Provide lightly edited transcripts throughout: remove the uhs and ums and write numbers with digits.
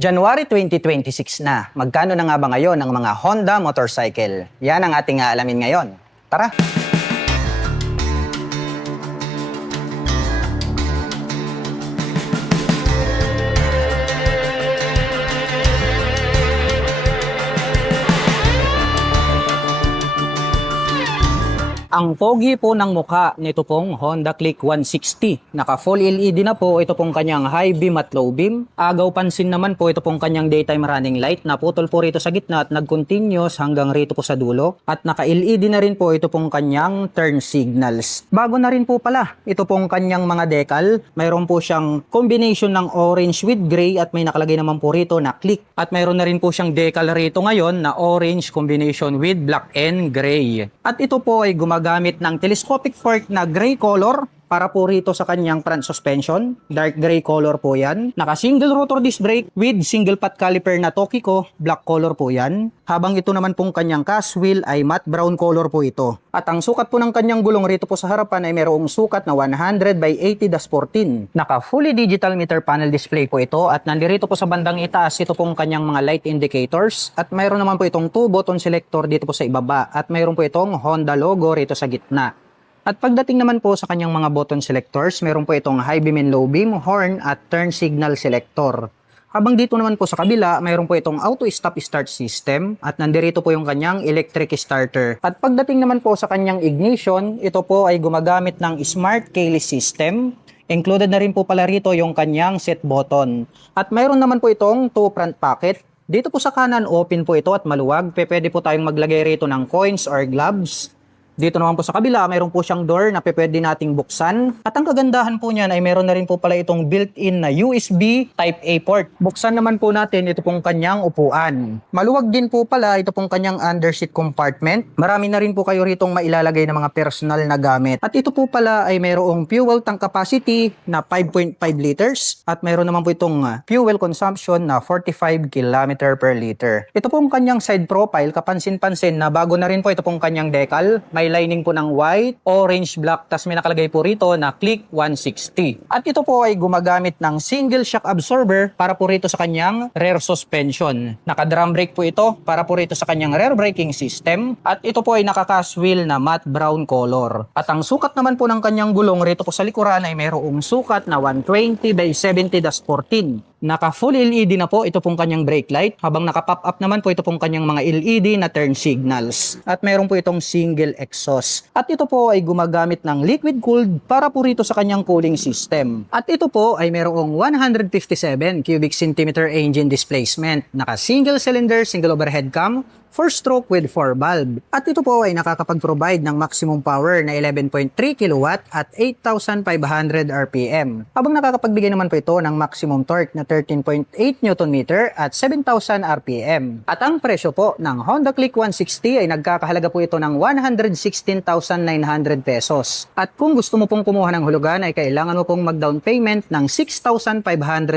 January 2026 na. Magkano na nga ba ngayon ang mga Honda motorcycle? Yan ang ating aalamin ngayon. Tara! Ang pogi po ng mukha nito pong Honda Click 160. Naka full LED na po ito pong kanyang high beam at low beam. Agaw pansin naman po ito pong kanyang daytime running light na putol po rito sa gitna at nag-continuous hanggang rito po sa dulo. At naka LED na rin po ito pong kanyang turn signals. Bago na rin po pala ito pong kanyang mga decal. Mayroon po siyang combination ng orange with gray at may nakalagay naman po rito na click. At mayroon na rin po siyang decal rito ngayon na orange combination with black and gray. At ito po ay gumagamit ng telescopic fork na gray color para po rito sa kanyang front suspension. Dark gray color po yan. Naka single rotor disc brake with single pot caliper na Tokiko. Black color po yan. Habang ito naman pong kanyang cast wheel ay matte brown color po ito. At ang sukat po ng kanyang gulong rito po sa harapan ay mayroong sukat na 100 by 80-14. Naka fully digital meter panel display po ito. At nandirito po sa bandang itaas ito pong kanyang mga light indicators. At mayroon naman po itong 2 button selector dito po sa ibaba. At mayroon po itong Honda logo rito sa gitna. At pagdating naman po sa kanyang mga button selectors, meron po itong high beam and low beam, horn at turn signal selector. Habang dito naman po sa kabila, mayroon po itong auto stop start system at nandirito po yung kanyang electric starter. At pagdating naman po sa kanyang ignition, ito po ay gumagamit ng smart keyless system. Included na rin po pala rito yung kanyang set button. At mayroon naman po itong 2 front pocket. Dito po sa kanan, open po ito at maluwag. Pwede po tayong maglagay rito ng coins or gloves. Dito naman po sa kabila, mayroon po siyang door na pwede nating buksan. At ang kagandahan po niyan ay mayroon na rin po pala itong built-in na USB Type-A port. Buksan naman po natin ito pong kanyang upuan. Maluwag din po pala ito pong kanyang underseat compartment. Marami na rin po kayo ritong mailalagay na mga personal na gamit. At ito po pala ay mayroong fuel tank capacity na 5.5 liters. At mayroon naman po itong fuel consumption na 45 km per liter. Ito pong kanyang side profile, kapansin-pansin na bago na rin po ito pong kanyang decal. May lining po ng white, orange, black, tas may nakalagay po rito na Click 160. At ito po ay gumagamit ng single shock absorber para po rito sa kanyang rear suspension. Naka-drum brake po ito para po rito sa kanyang rear braking system. At ito po ay naka-cast wheel na matte brown color. At ang sukat naman po ng kanyang gulong rito po sa likuran ay mayroong sukat na 120 by 70-14. Naka full LED na po ito pong kanyang brake light, habang naka pop up naman po ito pong kanyang mga LED na turn signals. At meron po itong single exhaust. At ito po ay gumagamit ng liquid cooled para po rito sa kanyang cooling system. At ito po ay merong 157 cubic centimeter engine displacement. Naka single cylinder, single overhead cam, 4-stroke with 4 valve. At ito po ay nakakapag-provide ng maximum power na 11.3 kW at 8,500 RPM. Habang nakakapagbigay naman po ito ng maximum torque na 13.8 Nm at 7,000 RPM. At ang presyo po ng Honda Click 160 ay nagkakahalaga po ito ng 116,900 pesos. At kung gusto mo pong kumuha ng hulugan ay kailangan mo pong mag-down payment ng 6,500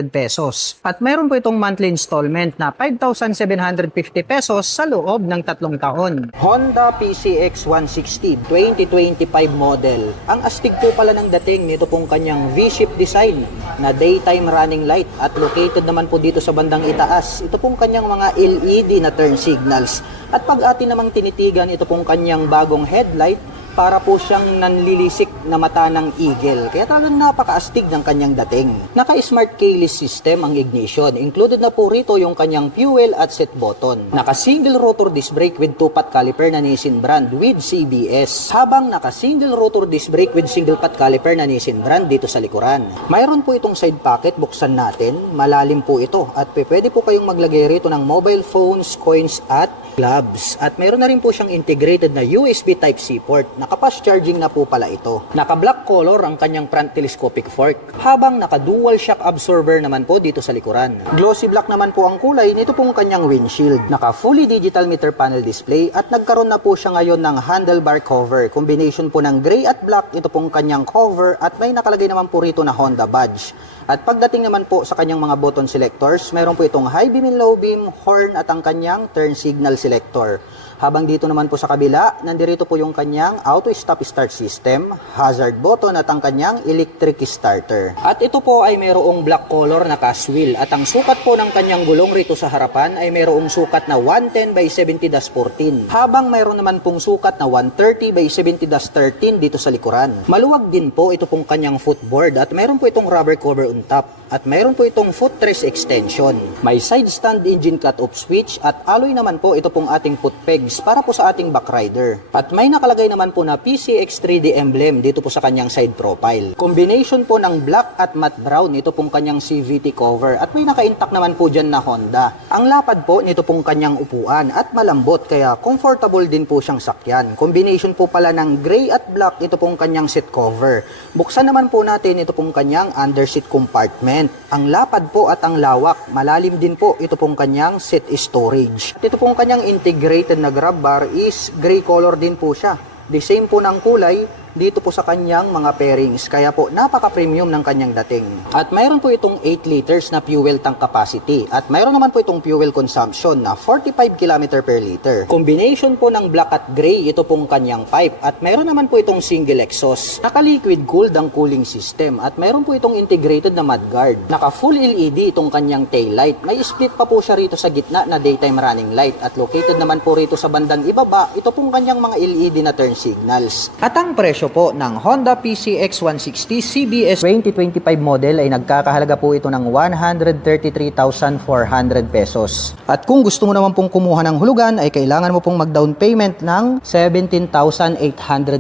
pesos. At meron po itong monthly installment na 5,750 pesos sa loob ng 3 taon. Honda PCX 160 2025 model. Ang astig po pala ng dating nito pong kanyang V-shape design na daytime running light at located naman po dito sa bandang itaas. Ito pong kanyang mga LED na turn signals. At pag atin namang tinitigan, ito pong kanyang bagong headlight para po siyang nanlilisik na mata ng eagle. Kaya talagang napakaastig ng kanyang dating. Naka-smart keyless system ang ignition. Included na po rito yung kanyang fuel at set button. Naka-single rotor disc brake with 2-pot caliper na Nissin brand with CBS. Habang naka-single rotor disc brake with single pot caliper na Nissin brand dito sa likuran. Mayroon po itong side pocket, buksan natin. Malalim po ito at pwede po kayong maglagay rito ng mobile phones, coins at gloves. At mayroon na rin po siyang integrated na USB Type-C port. Naka-fast charging na po pala ito. Naka-black color ang kanyang front telescopic fork. Habang naka-dual shock absorber naman po dito sa likuran. Glossy black naman po ang kulay nito pong kanyang windshield. Naka-fully digital meter panel display at nagkaroon na po siya ngayon ng handlebar cover. Combination po ng gray at black ito pong kanyang cover at may nakalagay naman po rito na Honda badge. At pagdating naman po sa kanyang mga button selectors, meron po itong high beam and low beam, horn at ang kanyang turn signal selector. Habang dito naman po sa kabila, nandirito po yung kanyang auto stop start system, hazard button at ang kanyang electric starter. At ito po ay mayroong black color na cast wheel at ang sukat po ng kanyang gulong rito sa harapan ay mayroong sukat na 110 by 70-14. Habang mayroon naman pong sukat na 130 by 70-13 dito sa likuran. Maluwag din po ito pong kanyang footboard at mayroon po itong rubber cover on top. At mayroon po itong footrest extension. May side stand engine cut-off switch at alloy naman po ito pong ating foot pegs para po sa ating backrider. At may nakalagay naman po na PCX 3D emblem dito po sa kanyang side profile. Combination po ng black at matte brown ito pong kanyang CVT cover at may naka-intact naman po dyan na Honda. Ang lapad po nito pong kanyang upuan at malambot kaya comfortable din po siyang sakyan. Combination po pala ng gray at black ito pong kanyang seat cover. Buksan naman po natin ito pong kanyang underseat compartment. Ang lapad po at ang lawak, malalim din po ito pong kanyang seat storage. Ito pong kanyang integrated na grab bar is gray color din po siya. The same po ng kulay dito po sa kanyang mga pairings, kaya po napaka-premium ng kanyang dating. At mayroon po itong 8 liters na fuel tank capacity at mayroon naman po itong fuel consumption na 45 km per liter. Combination po ng black at gray ito pong kanyang pipe at mayroon naman po itong single exhaust. Naka-liquid cooled ang cooling system at mayroon po itong integrated na mudguard. Naka-full LED itong kanyang tail light. May split pa po siya rito sa gitna na daytime running light at located naman po rito sa bandang ibaba ito pong kanyang mga LED na turn signals. At ang presyo po ng Honda PCX 160 CBS 2025 model ay nagkakahalaga po ito ng 133,400 pesos. At kung gusto mo naman pong kumuha ng hulugan ay kailangan mo pong mag-down payment ng 17,800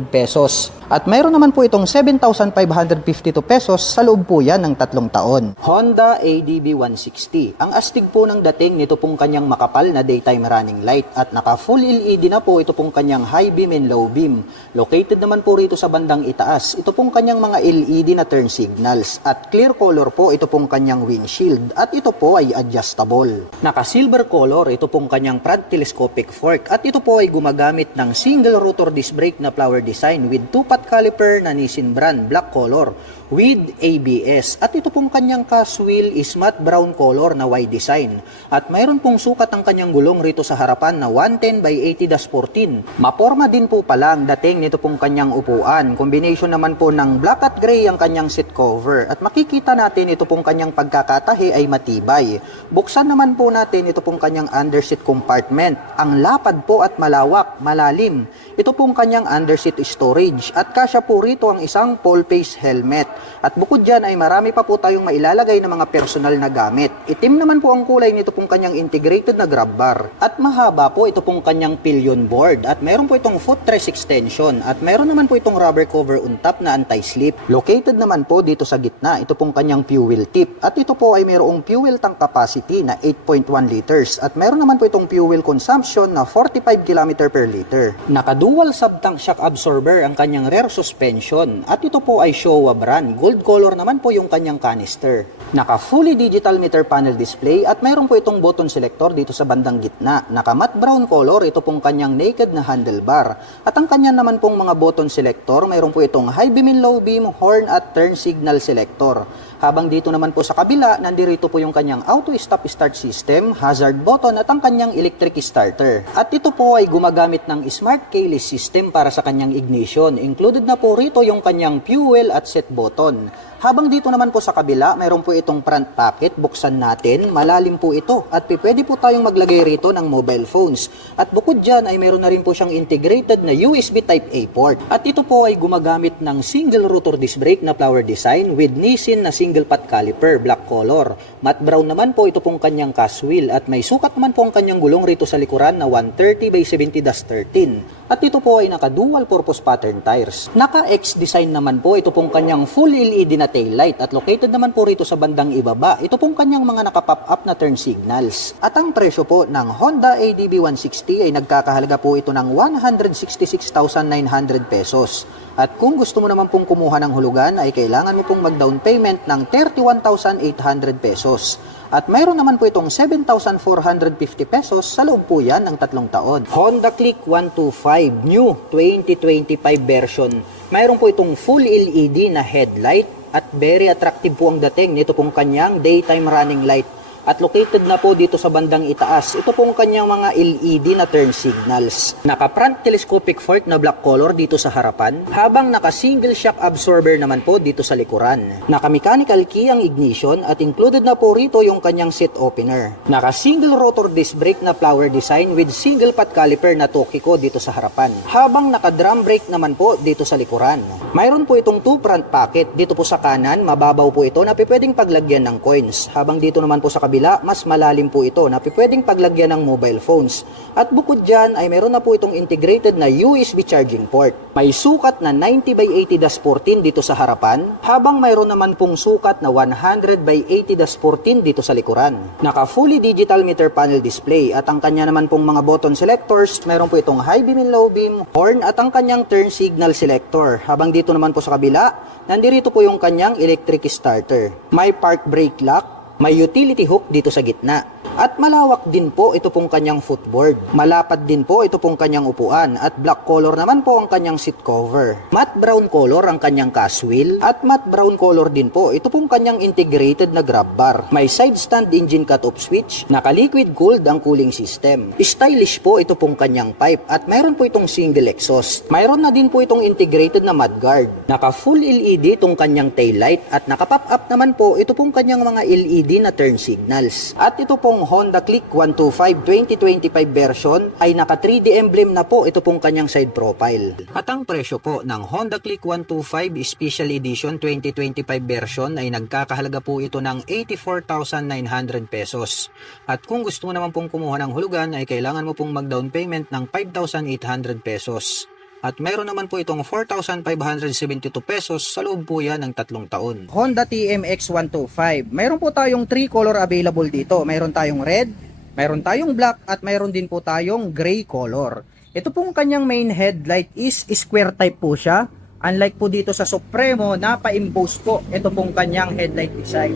pesos. At mayroon naman po itong 7,552 pesos sa loob po yan ng 3 taon. Honda ADB 160. Ang astig po ng dating nito pong kanyang makapal na daytime running light at naka full LED na po ito pong kanyang high beam and low beam. Located naman po rito sa bandang itaas, ito pong kanyang mga LED na turn signals at clear color po ito pong kanyang windshield at ito po ay adjustable. Naka silver color ito pong kanyang front telescopic fork at ito po ay gumagamit ng single rotor disc brake na flower design with 2-pot caliper na Nissin brand black color with ABS at ito pong kanyang cast wheel is matte brown color na Y design at mayroon pong sukat ang kanyang gulong rito sa harapan na 110 by 80-14. Maporma din po pala ang dating nito pong kanyang upuan. Combination naman po ng black at gray ang kanyang seat cover at makikita natin ito pong kanyang pagkakatahi ay matibay. Buksan naman po natin ito pong kanyang underseat compartment. Ang lapad po at malawak, malalim. Ito pong kanyang underseat storage at kasya po rito ang isang full face helmet. At bukod dyan ay marami pa po tayong mailalagay na mga personal na gamit. Itim naman po ang kulay nito pong kanyang integrated na grab bar. At mahaba po ito pong kanyang pillion board. At meron po itong footrest extension. At meron naman po itong rubber cover on top na anti-slip. Located naman po dito sa gitna, ito pong kanyang fuel tip. At ito po ay mayroong fuel tank capacity na 8.1 liters. At meron naman po itong fuel consumption na 45 km per liter. Naka-dual sub-tank shock absorber ang kanyang rear suspension. At ito po ay Showa brand. Gold color naman po yung kanyang canister. Naka fully digital meter panel display at mayroon po itong button selector dito sa bandang gitna. Naka matte brown color ito pong kanyang naked na handlebar. At ang kanya naman pong mga button selector, mayroon po itong high beam and low beam, horn at turn signal selector. Habang dito naman po sa kabila, nandirito po yung kanyang auto stop start system, hazard button at ang kanyang electric starter. At ito po ay gumagamit ng smart keyless system para sa kanyang ignition. Included na po rito yung kanyang fuel at set button. Habang dito naman po sa kabila, mayroon po itong front pocket. Buksan natin, malalim po ito. At pwede po tayong maglagay rito ng mobile phones. At bukod dyan ay mayroon na rin po siyang integrated na USB Type-A port. At ito po ay gumagamit ng single rotor disc brake na flower design with Nissin na single pot caliper, black color. Matte brown naman po ito pong kanyang cast wheel. At may sukat naman po ang kanyang gulong rito sa likuran na 130 by 70-13. At ito po ay naka-dual purpose pattern tires. Naka-X design naman po ito pong kanyang full LED na tail light at located naman po rito sa bandang ibaba. Ito pong kanyang mga naka-pop up na turn signals. At ang presyo po ng Honda ADB 160 ay nagkakahalaga po ito ng 166,900 pesos. At kung gusto mo naman pong kumuha ng hulugan ay kailangan mo pong mag-down payment ng 31,800 pesos. At mayroon naman po itong 7,450 pesos sa loob po yan ng 3 taon. Honda Click 125 New 2025 version. Mayroon po itong full LED na headlight at very attractive po ang dating nito pong kanyang daytime running light. At located na po dito sa bandang itaas, ito pong kanyang mga LED na turn signals. Naka-front telescopic fork na black color dito sa harapan, habang naka-single shock absorber naman po dito sa likuran. Naka-mechanical key ang ignition at included na po rito yung kanyang seat opener. Naka-single rotor disc brake na flower design with single pot caliper na Tokiko dito sa harapan, habang naka-drum brake naman po dito sa likuran. Mayroon po itong 2 front pocket. Dito po sa kanan, mababaw po ito na pwedeng paglagyan ng coins, habang dito naman po sa kabila, mas malalim po ito na pwedeng paglagyan ng mobile phones. At bukod dyan ay meron na po itong integrated na USB charging port. May sukat na 90x80-14 dito sa harapan, habang mayroon naman pong sukat na 100x80-14 dito sa likuran. Naka fully digital meter panel display at ang kanya naman pong mga button selectors, meron po itong high beam and low beam, horn at ang kanyang turn signal selector. Habang dito naman po sa kabila, nandirito po yung kanyang electric starter. May park brake lock, may utility hook dito sa gitna. At malawak din po ito pong kanyang footboard. Malapad din po ito pong kanyang upuan at black color naman po ang kanyang seat cover. Matte brown color ang kanyang cast wheel at matte brown color din po ito pong kanyang integrated na grab bar. May side stand engine cut-off switch, naka-liquid cooled ang cooling system. Stylish po ito pong kanyang pipe at mayroon po itong single exhaust. Mayroon na din po itong integrated na mudguard. Naka full LED itong kanyang taillight at naka-pop up naman po ito pong kanyang mga LED na turn signals. At ito pong Honda Click 125 2025 version ay naka 3D emblem na po ito pong kanyang side profile. At ang presyo po ng Honda Click 125 Special Edition 2025 version ay nagkakahalaga po ito ng 84,900 pesos. At kung gusto mo naman pong kumuha ng hulugan ay kailangan mo pong mag-down payment ng 5,800 pesos. At mayroon naman po itong 4,572 pesos sa loob po yan ng 3 taon. Honda TMX 125. Mayroon po tayong 3 color available dito. Mayroon tayong red, mayroon tayong black, at mayroon din po tayong gray color. Ito pong kanyang main headlight is square type po siya. Unlike po dito sa Supremo na pa-impose po ito pong kanyang headlight design.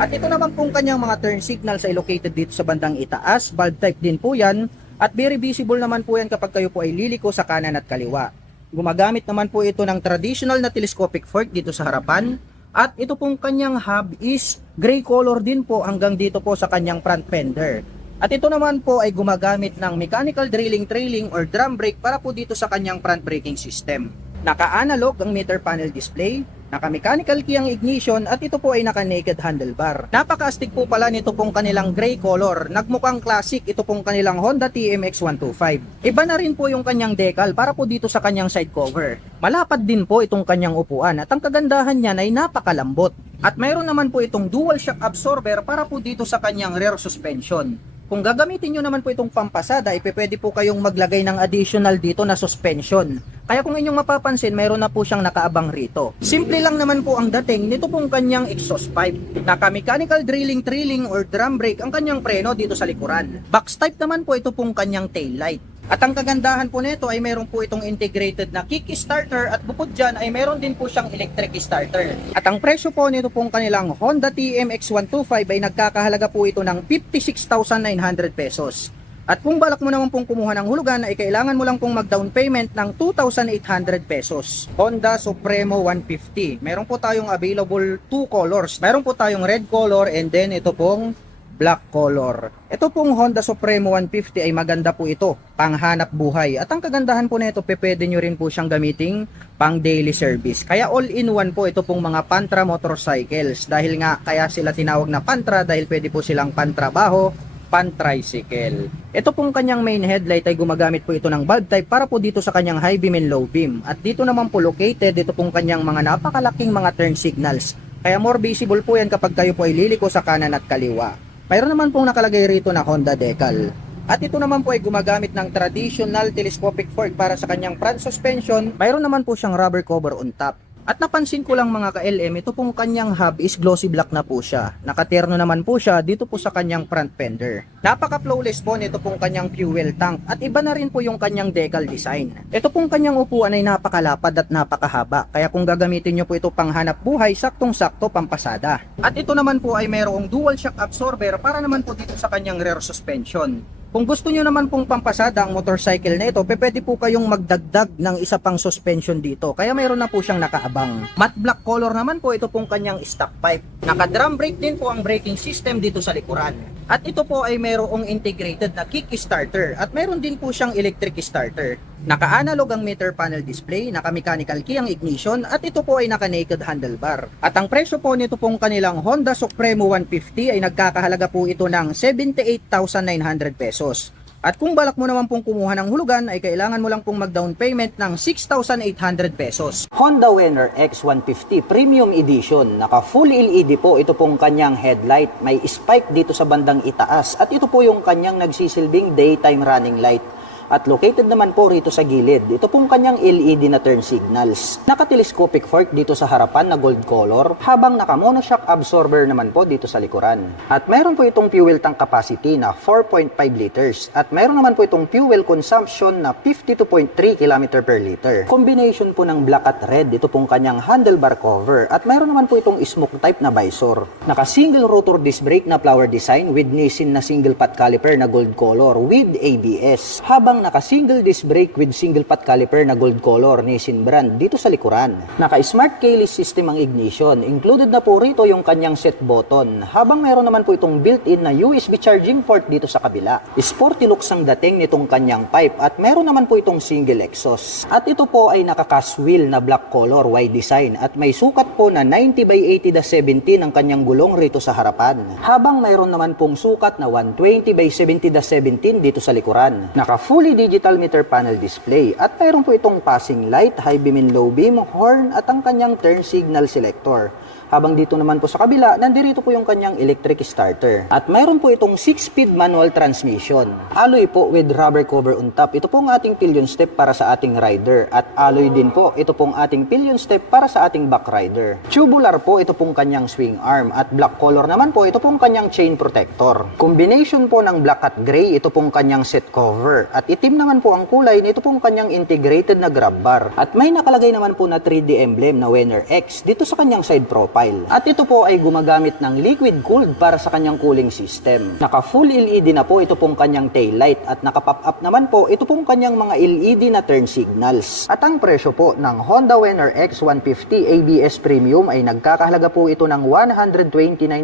At ito naman pong kanyang mga turn signals ay located dito sa bandang itaas. Bulb type din po yan. At very visible naman po yan kapag kayo po ay liliko sa kanan at kaliwa. Gumagamit naman po ito ng traditional na telescopic fork dito sa harapan. At ito pong kanyang hub is gray color din po hanggang dito po sa kanyang front fender. At ito naman po ay gumagamit ng mechanical drilling trailing or drum brake para po dito sa kanyang front braking system. Naka-analog ang meter panel display, naka-mechanical key ang ignition at ito po ay naka-naked handlebar. Napaka-astig po pala nito pong kanilang gray color. Nagmukhang classic ito pong kanilang Honda TMX 125. Iba na rin po yung kanyang decal para po dito sa kanyang side cover. Malapad din po itong kanyang upuan at ang kagandahan niyan ay napakalambot. At mayroon naman po itong dual shock absorber para po dito sa kanyang rear suspension. Kung gagamitin nyo naman po itong pampasada, pwede po kayong maglagay ng additional dito na suspension. Kaya kung inyong mapapansin, mayroon na po siyang nakaabang rito. Simple lang naman po ang dating nito pong kanyang exhaust pipe. Naka-mechanical drilling trailing or drum brake ang kanyang preno dito sa likuran. Box type naman po ito pong kanyang tail light. At ang kagandahan po nito ay meron po itong integrated na kick starter at bukod dyan ay meron din po siyang electric starter. At ang presyo po nito pong kanilang Honda TMX 125 ay nagkakahalaga po ito ng 56,900 pesos. At kung balak mo naman pong kumuha ng hulugan ay kailangan mo lang pong mag-down payment ng 2,800 pesos. Honda Supremo 150. Meron po tayong available 2 colors. Meron po tayong red color and then ito pong black color. Ito pong Honda Supremo 150 ay maganda po ito, panghanap buhay. At ang kagandahan po nito, pwede nyo rin po siyang gamiting pang daily service. Kaya all-in-one po ito pong mga Pantra motorcycles. Dahil nga kaya sila tinawag na Pantra dahil pwede po silang pantrabaho, pan-tricycle. Ito pong kanyang main headlight ay gumagamit po ito ng bulb type para po dito sa kanyang high beam and low beam. At dito naman po located ito pong kanyang mga napakalaking mga turn signals. Kaya more visible po yan kapag kayo po ay liliko sa kanan at kaliwa. Mayroon naman pong nakalagay rito na Honda decal. At ito naman po ay gumagamit ng traditional telescopic fork para sa kanyang front suspension. Mayroon naman po siyang rubber cover on top. At napansin ko lang mga ka-LM, ito pong kanyang hub is glossy black na po siya. Nakaterno naman po siya dito po sa kanyang front fender. Napaka-flawless po nito pong kanyang fuel tank at iba na rin po yung kanyang decal design. Ito pong kanyang upuan ay napakalapad at napakahaba. Kaya kung gagamitin nyo po ito pang hanap buhay, saktong-sakto pampasada. At ito naman po ay mayroong dual shock absorber para naman po dito sa kanyang rear suspension. Kung gusto nyo naman pong pampasada ang motorcycle na ito, pwede po kayong magdagdag ng isa pang suspension dito. Kaya mayroon na po siyang nakaabang. Matte black color naman po ito pong kanyang stock pipe. Naka-drum brake din po ang braking system dito sa likuran. At ito po ay mayroong integrated na kick-starter at mayroon din po siyang electric starter. Naka-analog ang meter panel display, naka-mechanical key ang ignition at ito po ay naka-naked handlebar. At ang presyo po nito pong kanilang Honda Supremo 150 ay nagkakahalaga po ito ng 78,900 pesos. At kung balak mo naman pong kumuha ng hulugan ay kailangan mo lang pong mag-down payment ng 6,800 pesos. Honda Winner X150 Premium Edition. Naka full LED po ito pong kanyang headlight. May spike dito sa bandang itaas at ito po yung kanyang nagsisilbing daytime running light. At located naman po rito sa gilid, ito pong kanyang LED na turn signals. Naka-telescopic fork dito sa harapan na gold color, habang naka-monoshock absorber naman po dito sa likuran. At meron po itong fuel tank capacity na 4.5 liters. At meron naman po itong fuel consumption na 52.3 km per liter. Combination po ng black at red, ito pong kanyang handlebar cover. At meron naman po itong smoke type na visor. Naka-single rotor disc brake na flower design with Nissin na single pot caliper na gold color with ABS. Habang naka-single disc brake with single pot caliper na gold color Nissin brand dito sa likuran. Naka-smart keyless system ang ignition. Included na po rito yung kanyang set button. Habang meron naman po itong built-in na USB charging port dito sa kabila. Sporty looks ang dating nitong kanyang pipe at meron naman po itong single exhaust. At ito po ay naka-cast wheel na black color wide design at may sukat po na 90 by 80-17 ang kanyang gulong rito sa harapan. Habang mayroon naman pong sukat na 120 by 70-17 dito sa likuran. Naka-fully digital meter panel display at mayroon po itong passing light, high beam and low beam, horn at ang kanyang turn signal selector. Habang dito naman po sa kabila, nandirito po yung kanyang electric starter. At mayroon po itong 6-speed manual transmission. Alloy po with rubber cover on top. Ito pong ating pillion step para sa ating rider. At alloy din po, ito pong ating pillion step para sa ating back rider. Tubular po, ito pong kanyang swing arm. At black color naman po, ito pong kanyang chain protector. Combination po ng black at gray, ito pong kanyang seat cover. At itim naman po ang kulay, nito pong kanyang integrated na grab bar. At may nakalagay naman po na 3D emblem na Winner X dito sa kanyang side profile. At ito po ay gumagamit ng liquid cooled para sa kanyang cooling system. Naka full LED na po ito pong kanyang tail light at naka pop up naman po ito pong kanyang mga LED na turn signals. At ang presyo po ng Honda Winner X150 ABS Premium ay nagkakahalaga po ito ng 129,900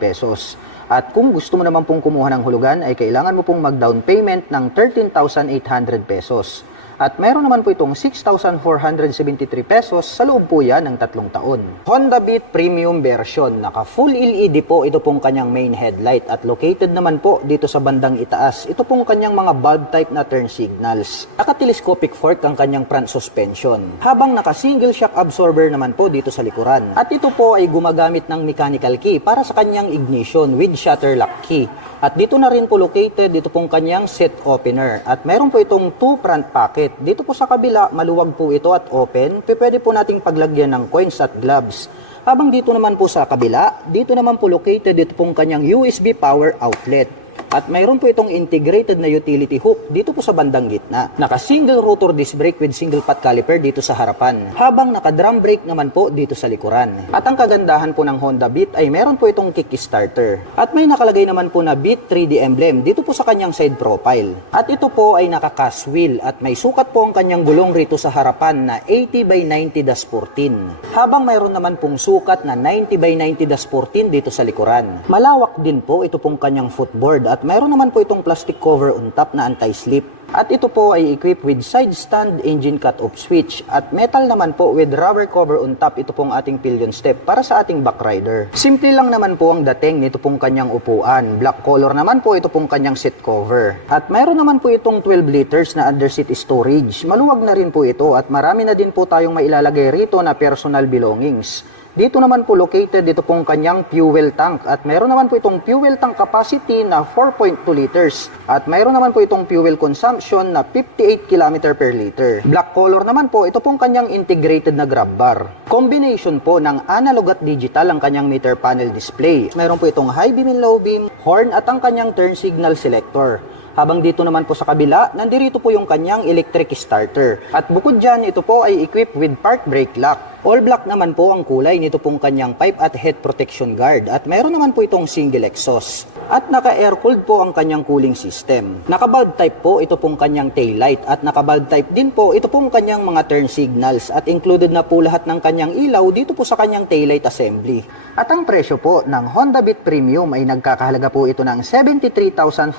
pesos. At kung gusto mo naman pong kumuha ng hulugan ay kailangan mo pong mag-down payment ng 13,800 pesos. At meron naman po itong 6,473 pesos sa loob po yan ng 3 taon. Honda Beat Premium version. Naka full LED po ito pong kanyang main headlight at located naman po dito sa bandang itaas. Ito pong kanyang mga bulb type na turn signals. Naka-telescopic fork ang kanyang front suspension. Habang naka-single shock absorber naman po dito sa likuran. At ito po ay gumagamit ng mechanical key para sa kanyang ignition with shutter lock key. At dito na rin po located dito pong kanyang set opener. At meron po itong 2 front pocket. Dito po sa kabila, maluwag po ito at open. Pwede po nating paglagyan ng coins at gloves. Habang dito naman po sa kabila, dito naman po located dito pong kanyang USB power outlet. At mayroon po itong integrated na utility hook dito po sa bandang gitna. Naka-single rotor disc brake with single pot caliper dito sa harapan. Habang naka-drum brake naman po dito sa likuran. At ang kagandahan po ng Honda Beat ay meron po itong kick-starter. At may nakalagay naman po na Beat 3D emblem dito po sa kanyang side profile. At ito po ay naka-cast wheel at may sukat po ang kanyang gulong rito sa harapan na 80 by 90-14. Habang mayroon naman pong sukat na 90 by 90-14 dito sa likuran. Malawak din po ito pong kanyang footboard at mayroon naman po itong plastic cover on top na anti-slip. At ito po ay equipped with side stand engine cut-off switch at metal naman po with rubber cover on top ito pong ating pillion step para sa ating back rider. Simple lang naman po ang dating nito pong kanyang upuan. Black color naman po ito pong kanyang seat cover. At mayroon naman po itong 12 liters na underseat storage. Maluwag na rin po ito at marami na din po tayong mailalagay rito na personal belongings. Dito naman po located dito pong kanyang fuel tank at mayroon naman po itong fuel tank capacity na 4.2 liters at mayroon naman po itong fuel consumption na 58 km per liter. Black color naman po ito pong kanyang integrated na grab bar. Combination po ng analog at digital ang kanyang meter panel display. Mayroon po itong high beam and low beam, horn at ang kanyang turn signal selector. Habang dito naman po sa kabila, nandirito po yung kanyang electric starter. At bukod dyan, ito po ay equipped with park brake lock. All black naman po ang kulay nito pong kanyang pipe at head protection guard. At meron naman po itong single exhaust. At naka-air-cooled po ang kanyang cooling system. Naka-bulb type po ito pong kanyang taillight at naka-bulb type din po ito pong kanyang mga turn signals at included na po lahat ng kanyang ilaw dito po sa kanyang taillight assembly. At ang presyo po ng Honda Beat Premium ay nagkakahalaga po ito ng 73,400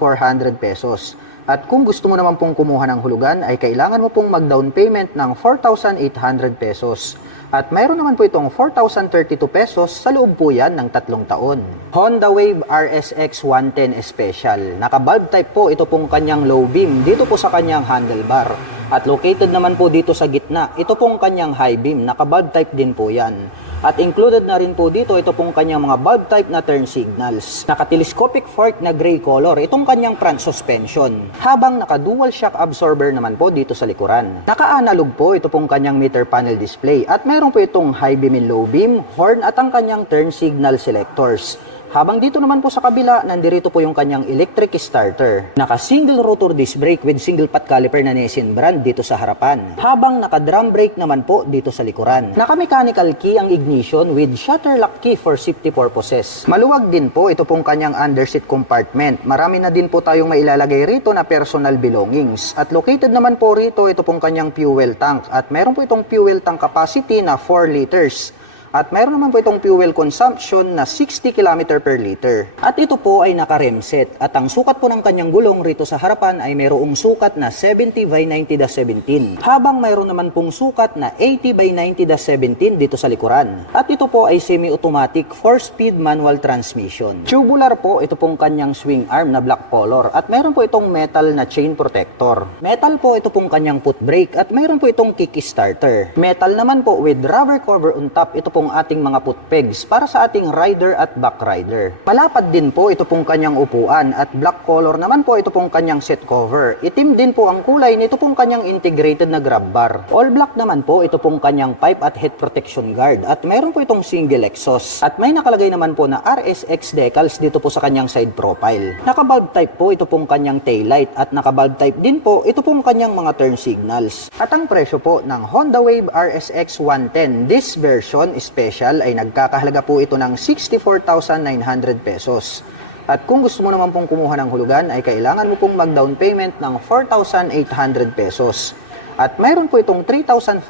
pesos. At kung gusto mo naman pong kumuha ng hulugan ay kailangan mo pong mag-down payment ng 4,800 pesos. At mayroon naman po itong 4,032 pesos sa loob po yan ng 3 taon. Honda Wave RSX 110 Special. Naka-bulb type po ito pong kanyang low beam dito po sa kanyang handlebar. At located naman po dito sa gitna, ito pong kanyang high beam. Naka-bulb type din po yan. At included na rin po dito ito pong kanyang mga bulb type na turn signals. Naka-telescopic fork na gray color itong kanyang front suspension. Habang naka-dual shock absorber naman po dito sa likuran. Naka-analog po ito pong kanyang meter panel display. At mayroon po itong high beam and low beam, horn at ang kanyang turn signal selectors. Habang dito naman po sa kabila, nandirito po yung kanyang electric starter. Naka-single rotor disc brake with single pot caliper na Nissin brand dito sa harapan. Habang naka-drum brake naman po dito sa likuran. Naka-mechanical key ang ignition with shutter lock key for safety purposes. Maluwag din po ito pong kanyang underseat compartment. Marami na din po tayong mailalagay rito na personal belongings. At located naman po rito ito pong kanyang fuel tank. At meron po itong fuel tank capacity na 4 liters. At mayroon naman po itong fuel consumption na 60 km per liter. At ito po ay naka-rim set. At ang sukat po ng kanyang gulong rito sa harapan ay mayroong sukat na 70 by 90-17. Habang mayroon naman pong sukat na 80 by 90-17 dito sa likuran. At ito po ay semi-automatic 4-speed manual transmission. Tubular po ito pong kanyang swing arm na black color. At mayroon po itong metal na chain protector. Metal po ito pong kanyang foot brake. At mayroon po itong kickstarter. Metal naman po with rubber cover on top. Ito pong ating mga foot pegs para sa ating rider at back rider. Palapad din po ito pong kanyang upuan at black color naman po ito pong kanyang seat cover. Itim din po ang kulay nito pong kanyang integrated na grab bar. All black naman po ito pong kanyang pipe at head protection guard at mayroon po itong single exhaust. At may nakalagay naman po na RSX decals dito po sa kanyang side profile. Naka-bulb type po ito pong kanyang taillight at naka-bulb type din po ito pong kanyang mga turn signals. At ang presyo po ng Honda Wave RSX 110 this version special ay nagkakahalaga po ito ng 64,900 pesos. At kung gusto mo naman pong kumuha ng hulugan ay kailangan mo pong mag-down payment ng 4,800 pesos. At mayroon po itong 3,595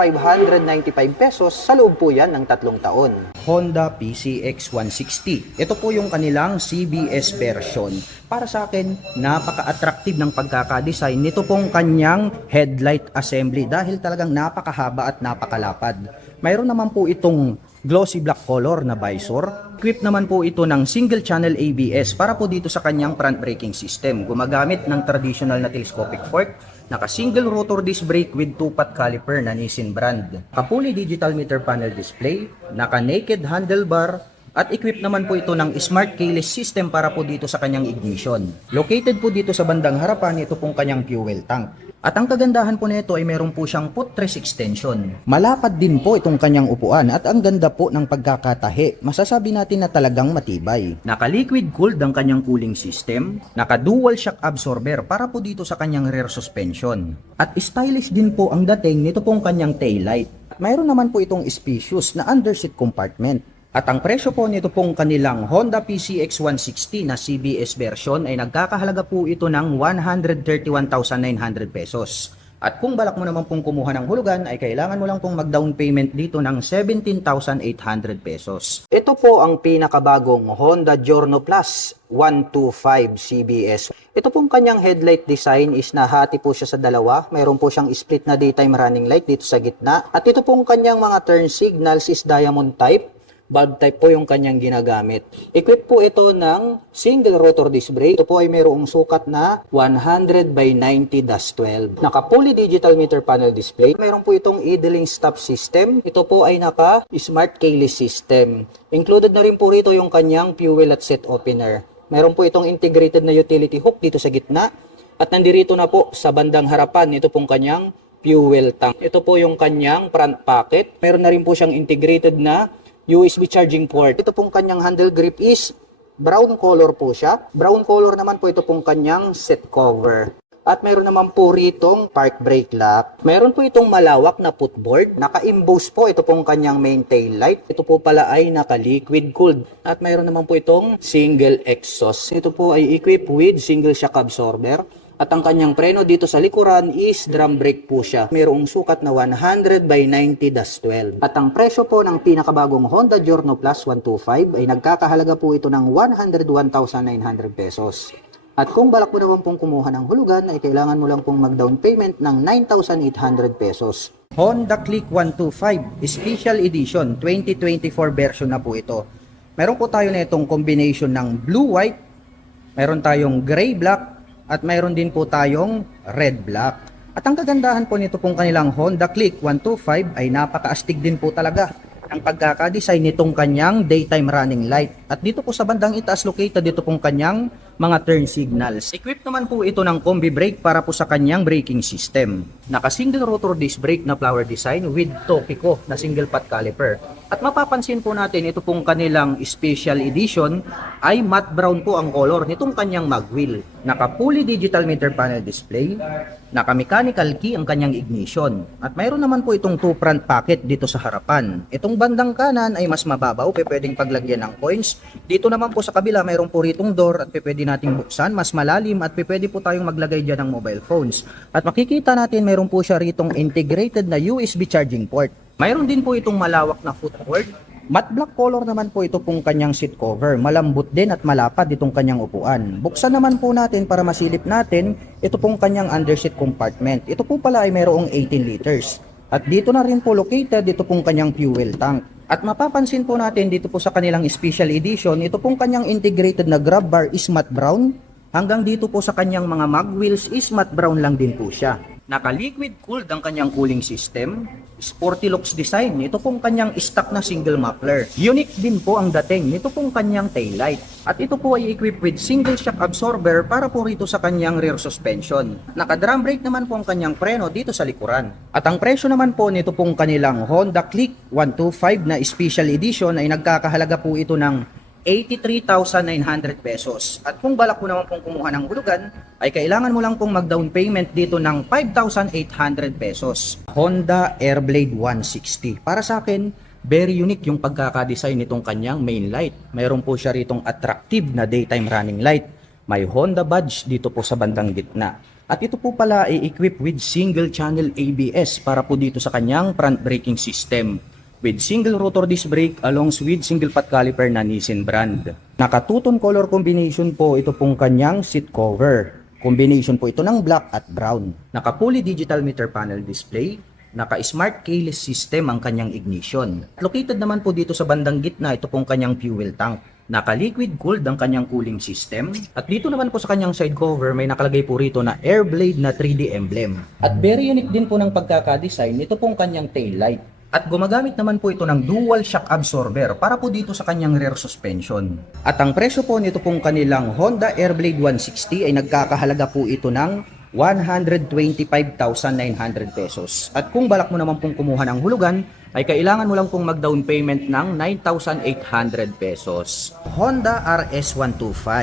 pesos sa loob po yan ng 3 taon. Honda PCX 160. Ito po yung kanilang CBS version. Para sa akin, napaka-attractive ng pagkakadesign nito pong kanyang headlight assembly dahil talagang napakahaba at napakalapad. Mayroon naman po itong glossy black color na visor. Equipped naman po ito ng single channel ABS para po dito sa kanyang front braking system. Gumagamit ng traditional na telescopic fork, naka-single rotor disc brake with 2-pot caliper na Nissin brand. Naka-fully digital meter panel display, naka-naked handlebar, at equipped naman po ito ng smart keyless system para po dito sa kanyang ignition. Located po dito sa bandang harapan ito pong kanyang fuel tank. At ang kagandahan po nito ay meron po siyang footrest extension. Malapad din po itong kanyang upuan at ang ganda po ng pagkakatahi. Masasabi natin na talagang matibay. Naka-liquid cooled ang kanyang cooling system. Naka-dual shock absorber para po dito sa kanyang rear suspension. At stylish din po ang dating nito pong kanyang taillight. Mayroon naman po itong spacious na underseat compartment. At ang presyo po nito pong kanilang Honda PCX 160 na CBS version ay nagkakahalaga po ito ng 131,900 pesos. At kung balak mo naman pong kumuha ng hulugan ay kailangan mo lang pong mag-down payment dito ng 17,800 pesos. Ito po ang pinakabagong Honda Giorno Plus 125 CBS. Ito pong kanyang headlight design is nahati po siya sa dalawa. Mayroon po siyang split na daytime running light dito sa gitna. At ito pong kanyang mga turn signals is diamond type. Bulb type po yung kanyang ginagamit. Equipped po ito ng single rotor disc brake. Ito po ay mayroong sukat na 100 by 90-12. Naka-fully digital meter panel display. Mayroon po itong idling stop system. Ito po ay naka-smart keyless system. Included na rin po rito yung kanyang fuel at set opener. Mayroon po itong integrated na utility hook dito sa gitna. At nandirito na po sa bandang harapan ito pong kanyang fuel tank. Ito po yung kanyang front pocket. Mayroon na rin po siyang integrated na USB charging port. Ito pong kanyang handle grip is brown color po siya. Brown color naman po ito pong kanyang seat cover. At mayroon naman po ritong park brake lock. Mayroon po itong malawak na footboard. Naka-imbose po ito pong kanyang main tail light. Ito po pala ay naka-liquid cooled. At mayroon naman po itong single exhaust. Ito po ay equipped with single shock absorber. At ang kanyang preno dito sa likuran is drum brake po siya. Mayroong sukat na 100 by 90-12. At ang presyo po ng pinakabagong Honda Giorno Plus 125 ay nagkakahalaga po ito ng 101,900 pesos. At kung balak mo naman pong kumuha ng hulugan ay kailangan mo lang pong mag-down payment ng 9,800 pesos. Honda Click 125 Special Edition 2024 version na po ito. Meron po tayo na itong combination ng blue-white, meron tayong gray-black, at mayroon din po tayong red-black. At ang kagandahan po nito pong kanilang Honda Click 125 ay napaka-astig din po talaga ang pagkakadesign nitong kanyang daytime running light. At dito po sa bandang itaas located dito pong kanyang mga turn signals. Equipped naman po ito ng combi brake para po sa kanyang braking system. Naka single rotor disc brake na flower design with Topico na single pot caliper. At mapapansin po natin ito pong kanilang special edition ay matte brown po ang color nitong kanyang magwheel. Naka fully digital meter panel display, naka mechanical key ang kanyang ignition. At mayroon naman po itong two front pocket dito sa harapan. Itong bandang kanan ay mas mababaw, pwedeng paglagyan ng coins. Dito naman po sa kabila mayroon po ritong door at pwede nating buksan, mas malalim at pwede po tayong maglagay dyan ng mobile phones. At makikita natin mayroon po siya ritong integrated na USB charging port. Mayroon din po itong malawak na footboard. Matte black color naman po ito pong kanyang seat cover. Malambot din at malapad itong kanyang upuan. Buksan naman po natin para masilip natin ito pong kanyang underseat compartment. Ito po pala ay mayroong 18 liters. At dito na rin po located ito pong kanyang fuel tank. At mapapansin po natin dito po sa kanilang special edition, ito pong kanyang integrated na grab bar is matte brown. Hanggang dito po sa kanyang mga mag wheels is matte brown lang din po siya. Naka-liquid cooled ang kanyang cooling system. Sporty looks design. Ito pong kanyang stock na single muffler. Unique din po ang dating nito pong kanyang taillight. At ito po ay equipped with single shock absorber para po rito sa kanyang rear suspension. Naka-drum brake naman po ang kanyang preno dito sa likuran. At ang presyo naman po nito pong kanilang Honda Click 125 na special edition ay nagkakahalaga po ito ng 83,900 pesos. At kung balak mo naman pong kumuha ng hulugan, ay kailangan mo lang pong mag-down payment dito ng 5,800 pesos. Honda Airblade 160. Para sa akin, very unique yung pagkakadesign nitong kanyang main light. Mayroon po siya ritong attractive na daytime running light. May Honda badge dito po sa bandang gitna. At ito po pala ay equipped with single channel ABS para po dito sa kanyang front braking system. With single rotor disc brake along with single pot caliper na Nissin brand. Naka-two-tone color combination po ito pong kanyang seat cover. Combination po ito ng black at brown. Naka-fully digital meter panel display. Naka-smart keyless system ang kanyang ignition. Located naman po dito sa bandang gitna ito pong kanyang fuel tank. Naka-liquid cooled ang kanyang cooling system. At dito naman po sa kanyang side cover may nakalagay po rito na Airblade na 3D emblem. At very unique din po ng pagkakadesign nito pong kanyang tail light. At gumagamit naman po ito ng dual shock absorber para po dito sa kanyang rear suspension. At ang presyo po nito pong kanilang Honda Airblade 160 ay nagkakahalaga po ito ng 125,900 pesos. At kung balak mo naman pong kumuha ng hulugan, ay kailangan mo lang pong mag-down payment ng 9,800 pesos. Honda RS125.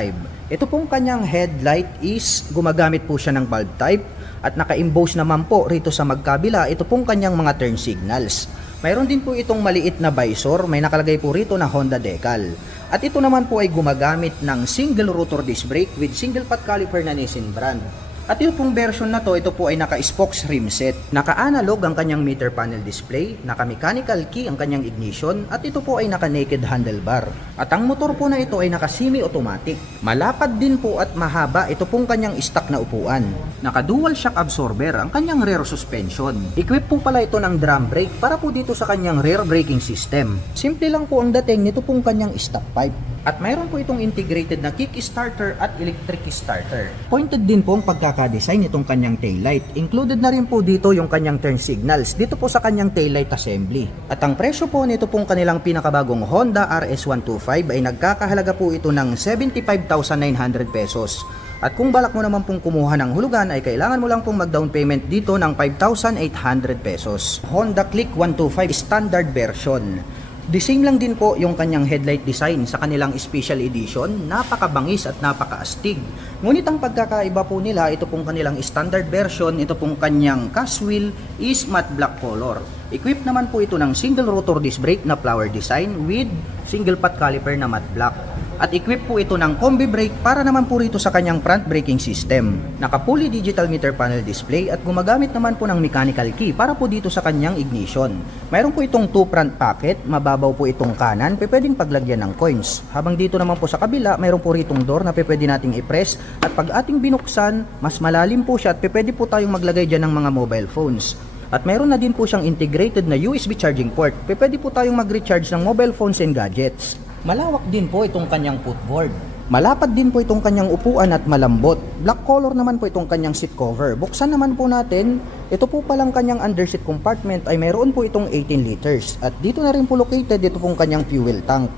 Ito pong kanyang headlight is gumagamit po siya ng bulb type. At naka-emboss naman po rito sa magkabila ito pong kanyang mga turn signals. Mayroon din po itong maliit na visor, may nakalagay po rito na Honda decal. At ito naman po ay gumagamit ng single rotor disc brake with single pot caliper na Nissin brand. At yung pong version na to, ito po ay naka-spokes rim set. Naka-analog ang kanyang meter panel display, naka-mechanical key ang kanyang ignition, at ito po ay naka-naked handlebar. At ang motor po na ito ay naka-semi-automatic. Malapad din po at mahaba ito pong kanyang stock na upuan. Naka-dual shock absorber ang kanyang rear suspension. Equipped po pala ito ng drum brake para po dito sa kanyang rear braking system. Simple lang po ang dating nito pong kanyang stock pipe. At mayroon po itong integrated na kick starter at electric starter. Pointed din po ang pagkakadesign nitong kanyang taillight. Included na rin po dito yung kanyang turn signals dito po sa kanyang taillight assembly. At ang presyo po nito pong kanilang pinakabagong Honda RS125 ay nagkakahalaga po ito ng 75,900 pesos. At kung balak mo naman pong kumuha ng hulugan ay kailangan mo lang pong mag-down payment dito ng 5,800 pesos. Honda Click 125 standard version. The same lang din po yung kanyang headlight design sa kanilang special edition, napakabangis at napakaastig. Ngunit ang pagkakaiba po nila, ito pong kanilang standard version, ito pong kanyang cast wheel is matte black color. Equipped naman po ito ng single rotor disc brake na flower design with single pot caliper na matte black. At equipped po ito ng combi brake para naman po rito sa kanyang front braking system. Naka-fully digital meter panel display at gumagamit naman po ng mechanical key para po dito sa kanyang ignition. Mayroon po itong 2 front pocket, mababaw po itong kanan, pwedeng paglagyan ng coins. Habang dito naman po sa kabila, mayroon po ritong door na pwede nating i-press at pag ating binuksan, mas malalim po siya at pwede po tayong maglagay dyan ng mga mobile phones. At mayroon na din po siyang integrated na USB charging port, pwede po tayong mag-recharge ng mobile phones and gadgets. Malawak din po itong kanyang footboard. Malapad din po itong kanyang upuan at malambot. Black color naman po itong kanyang seat cover. Buksan naman po natin, ito po palang kanyang underseat compartment ay mayroon po itong 18 liters. At dito na rin po located ito pong kanyang fuel tank.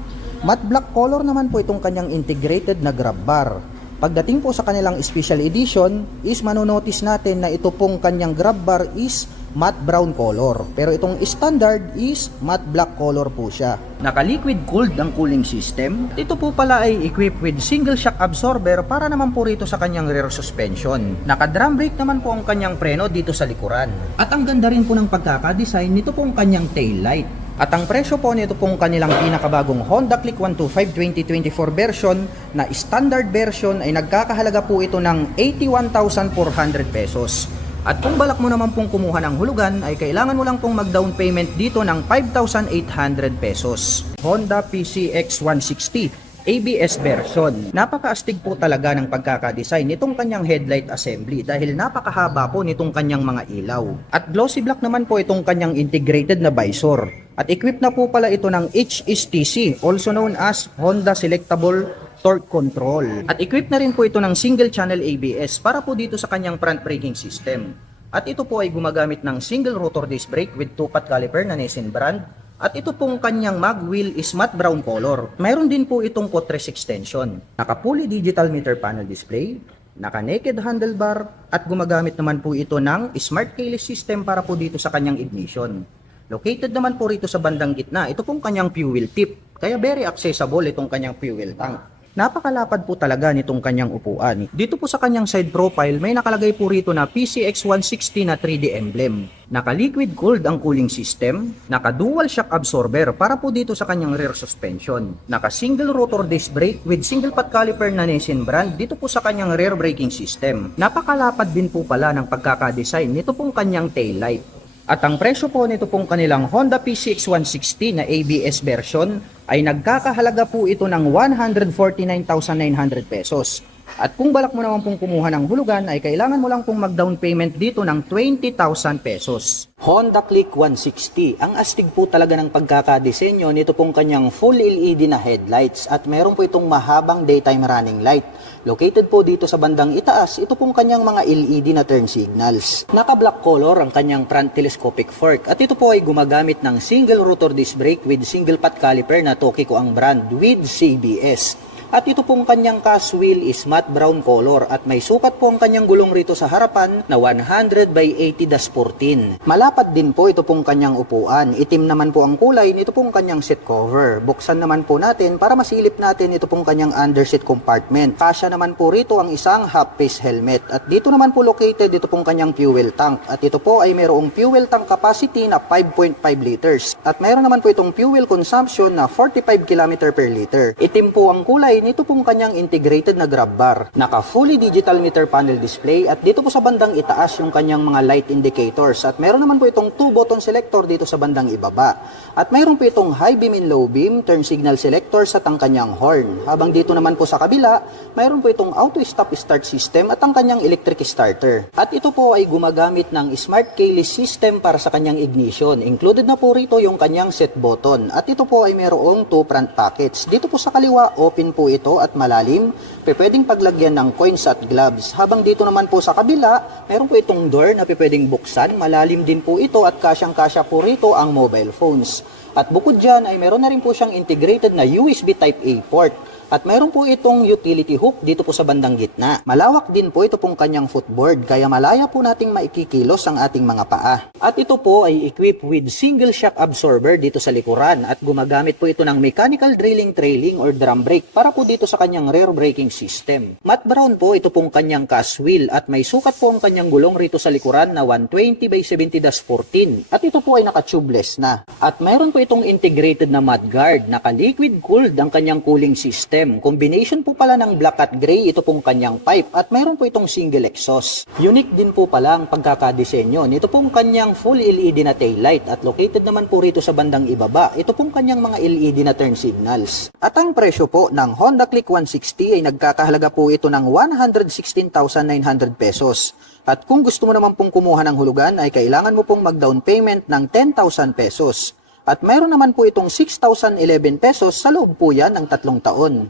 Matte black color naman po itong kanyang integrated na grab bar. Pagdating po sa kanilang special edition is manonotice natin na ito pong kanyang grab bar is matte brown color. Pero itong standard is matte black color po siya. Naka-liquid cooled ang cooling system. Ito po pala ay equipped with single shock absorber para naman po rito sa kanyang rear suspension. Naka-drum brake naman po ang kanyang preno dito sa likuran. At ang ganda rin po ng pagkakadesign nito pong kanyang tail light. At ang presyo po nito pong kanilang pinakabagong Honda Click 125 2024 version na standard version ay nagkakahalaga po ito ng 81,400 pesos. At kung balak mo naman pong kumuha ng hulugan ay kailangan mo lang pong mag-down payment dito ng 5,800 pesos. Honda PCX 160 ABS version. Napakaastig po talaga ng pagkakadesign nitong kanyang headlight assembly dahil napakahaba po nitong kanyang mga ilaw. At glossy black naman po itong kanyang integrated na visor. At equipped na po pala ito ng HSTC, also known as Honda Selectable Torque Control. At equipped na rin po ito ng single channel ABS para po dito sa kanyang front braking system. At ito po ay gumagamit ng single rotor disc brake with 2-pot caliper na Nissin brand. At ito pong kanyang mag wheel is matte brown color. Mayroon din po itong footrest extension. Naka-fully digital meter panel display, naka-naked handlebar, at gumagamit naman po ito ng smart keyless system para po dito sa kanyang ignition. Located naman po rito sa bandang gitna, ito pong kanyang fuel tip. Kaya very accessible itong kanyang fuel tank. Napakalapad po talaga nitong kanyang upuan. Dito po sa kanyang side profile, may nakalagay po rito na PCX 160 na 3D emblem. Naka-liquid cooled ang cooling system, naka-dual shock absorber para po dito sa kanyang rear suspension. Naka-single rotor disc brake with single pot caliper na Nissin brand dito po sa kanyang rear braking system. Napakalapad din po pala ng pagkakadesign nito pong kanyang tail light. At ang presyo po nito pong kanilang Honda PCX 160 na ABS version ay nagkakahalaga po ito ng 149,900 pesos. At kung balak mo naman pong kumuha ng hulugan ay kailangan mo lang pong mag-down payment dito ng 20,000 pesos. Honda Click 160. Ang astig po talaga ng pagkakadesenyo nito pong kanyang full LED na headlights at meron po itong mahabang daytime running light. Located po dito sa bandang itaas, ito pong kanyang mga LED na turn signals. Naka-black color ang kanyang front telescopic fork at ito po ay gumagamit ng single rotor disc brake with single pot caliper na Tokiko ang brand with CBS. At ito pong kanyang cast wheel is matte brown color at may sukat po ang kanyang gulong rito sa harapan na 100 by 80-14. Malapad din po ito pong kanyang upuan. Itim naman po ang kulay nito pong kanyang seat cover. Buksan naman po natin para masilip natin ito pong kanyang underseat compartment. Kasya naman po rito ang isang half-face helmet. At dito naman po located ito pong kanyang fuel tank. At ito po ay mayroong fuel tank capacity na 5.5 liters. At mayroon naman po itong fuel consumption na 45 km per liter. Itim po ang kulay nito pong kanyang integrated na grab bar. Naka fully digital meter panel display at dito po sa bandang itaas yung kanyang mga light indicators at meron naman po itong 2 button selector dito sa bandang ibaba. At mayroon po itong high beam and low beam, turn signal selectors at ang kanyang horn. Habang dito naman po sa kabila, mayroon po itong auto stop start system at ang kanyang electric starter. At ito po ay gumagamit ng smart keyless system para sa kanyang ignition. Included na po rito yung kanyang set button. At ito po ay mayroong 2 front pockets. Dito po sa kaliwa, open po ito at malalim, pwedeng paglagyan ng coins at gloves. Habang dito naman po sa kabila, meron po itong door na pwedeng buksan, malalim din po ito at kasyang-kasya po rito ang mobile phones. At bukod dyan ay meron na rin po siyang integrated na USB Type-A port. At mayroon po itong utility hook dito po sa bandang gitna. Malawak din po ito pong kanyang footboard kaya malaya po nating maikikilos ang ating mga paa. At ito po ay equipped with single shock absorber dito sa likuran at gumagamit po ito ng mechanical drilling trailing or drum brake para po dito sa kanyang rear braking system. Matte brown po ito pong kanyang cast wheel at may sukat po ang kanyang gulong rito sa likuran na 120/70-14 at ito po ay naka-tubeless na. At mayroon po itong integrated na mudguard, naka-liquid cooled ang kanyang cooling system. Combination po pala ng black at gray ito pong kanyang pipe at mayroon po itong single exhaust. Unique din po pala ang pagkakadesenyo nito pong kanyang full LED na taillight at located naman po rito sa bandang ibaba ito pong kanyang mga LED na turn signals. At ang presyo po ng Honda Click 160 ay nagkakahalaga po ito ng 116,900 pesos. At kung gusto mo naman pong kumuha ng hulugan ay kailangan mo pong mag-down payment ng 10,000 pesos. At mayroon naman po itong 6,011 pesos sa loob po yan ng 3 taon.